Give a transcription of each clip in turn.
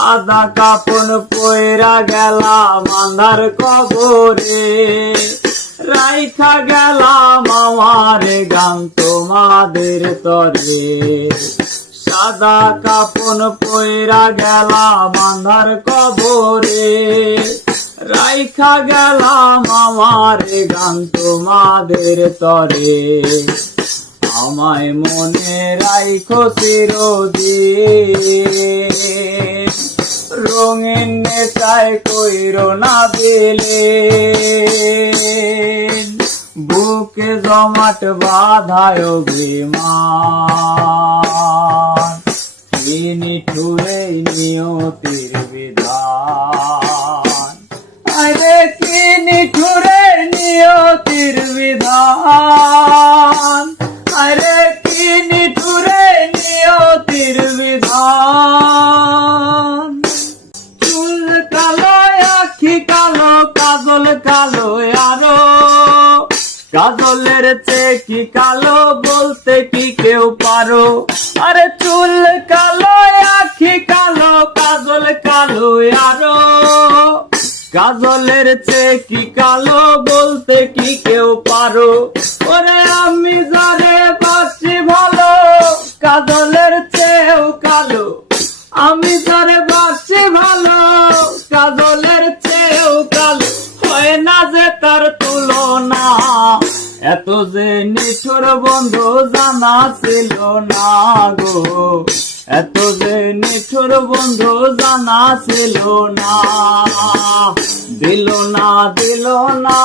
সাদা কাপন পয়রা গেলাম আন্ধার কবরে, রাইখা গেলাম আমার গান তোমাদের তরে। সাদা কাপন পয়রা গেলাম আন্ধার কবরে, রাইখা গেলাম আমার গান তোমাদের তরে। আমায় মনে রাইখো চিরদিন, রঙিন নেশায় কইরো না দিলে। বুকে জমাট বাঁধায় অভিমান, কি নিঠুরে নিয়তির বিধান। আরে কি নিঠুরে নিয়তির বিধান, আরে কি নিঠুরে নিয়তির বিধান। চুল কালো আখি কালো কাজল কালো আরো, কাজলের চেয়ে কি কালো বলতে কি কেউ পারো। আরে চুল কালো আখি কালো কাজল কালো আরো, কাজলের চেয়ে কি কালো বলতে কি কেউ পারো। ওরে আমি যারে বাসি ভালো কাজলের চেয়েও কালো, আমি যারে বাসি ভালো কাজলের চেয়েও কালো। হয় না যে তার তুলনা, এত যে নিঠুর বন্ধু জানা ছিল না গো, এত যে নিঠুর বন্ধু জানা ছিল না। দিল না দিল না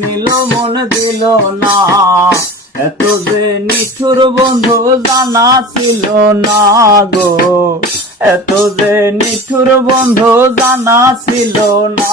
নিল মন দিল না, এত যে নিঠুর বন্ধু জানা ছিল না গো, এত যে নিঠুর বন্ধু জানা ছিল না।